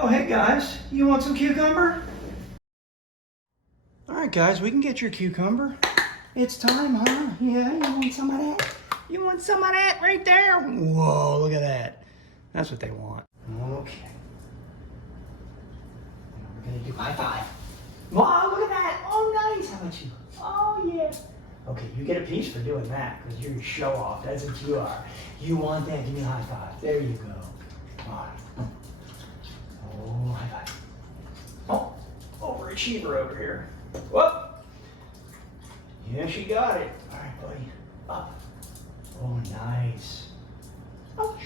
Oh, hey guys, you want some cucumber? All right, guys, we can get your cucumber. It's time, huh? Yeah, you want some of that? You want some of that right there? Whoa, look at that. That's what they want. Okay. Now we're gonna do high five. Wow, look at that. Oh, nice. How about you? Oh, yeah. Okay, you get a piece for doing that because you're a show off. That's what you are. You want that? Give me a high five. There you go. Come on. Oh, high five. Oh, overachiever over here. Whoop. Yeah, she got it. All right, buddy. Up. Oh, nice. Oh,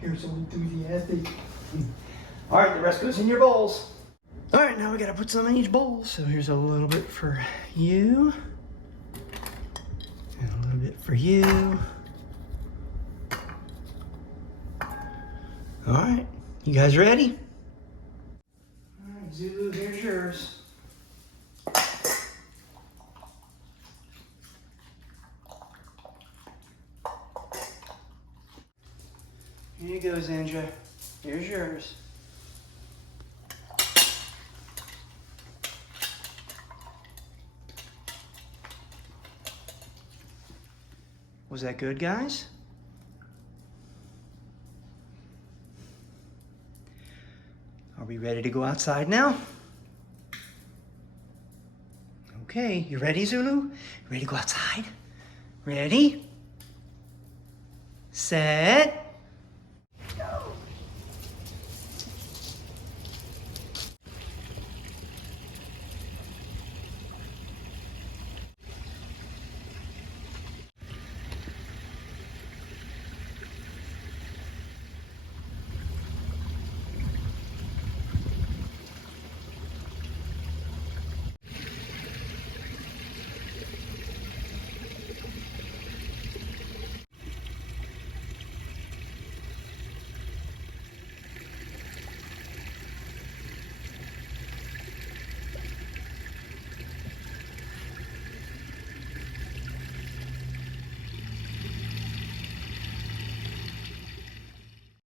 you're so enthusiastic. All right, the rest goes in your bowls. All right, now we gotta put some in each bowl. So here's a little bit for you. And a little bit for you. All right, you guys ready? All right, Zulu, here's yours. Here you go, Zenja. Here's yours. Was that good, guys? Are we ready to go outside now? Okay, you ready, Zulu? Ready to go outside? Ready? Set.